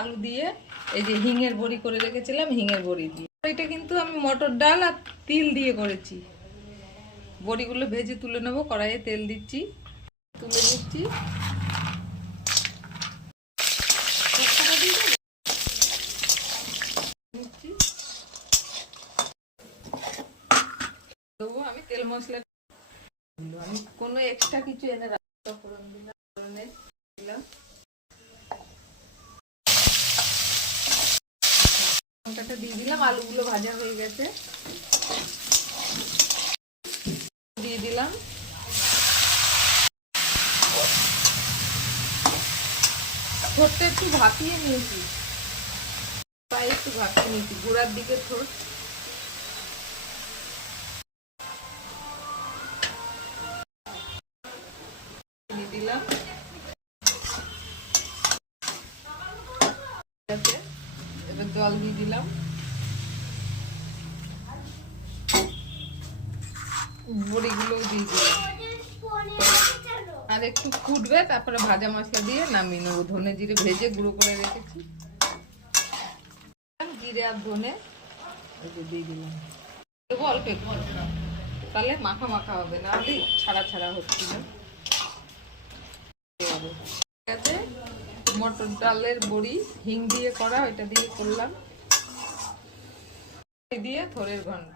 আলু দিয়ে এই যে হিঙের বড়ি করে রেখেছিলাম, হিঙের বড়ি দিয়ে। এটা কিন্তু আমি মটর ডাল আর তিল দিয়ে করেছি। বড়িগুলো ভেজে তুলে নেবো, কড়াইয়ে তেল দিচ্ছি, তুলে নিচ্ছি। দেবো আমি তেল মশলা, আমি কোনো এক্সট্রা কিছু এনে রাখতে ফোড়ন দিলাম। লঙ্কাটা দিয়ে দিলাম, আলুগুলো ভাজা হয়ে গেছে, দিয়ে দিলাম। ঠোঁটটা একটু ভাপিয়ে নিয়েছি, পায়ে একটু ভাপিয়ে নিয়েছি, গোড়ার দিকে ঠোঁট দিয়ে দিলাম। এবার জল দিয়ে দিলাম, বড়িগুলো দিয়ে দিলাম। আর একটু ফুটবে, তারপরে ভাজা মশলা দিয়ে নামিয়ে নেবো। ধনে জিরে ভেজে গুঁড়ো করে রেখেছি, জিরে আর ধনে দিয়ে দিলাম। দেবো অল্প একটু, তাহলে মাখা মাখা হবে, না হলে ছাড়া ছাড়া হচ্ছিল। মটর ডালের বড়ি হিং দিয়ে করা, ওইটা দিয়ে করলাম, দিয়ে থোড়ের ঘন্ট।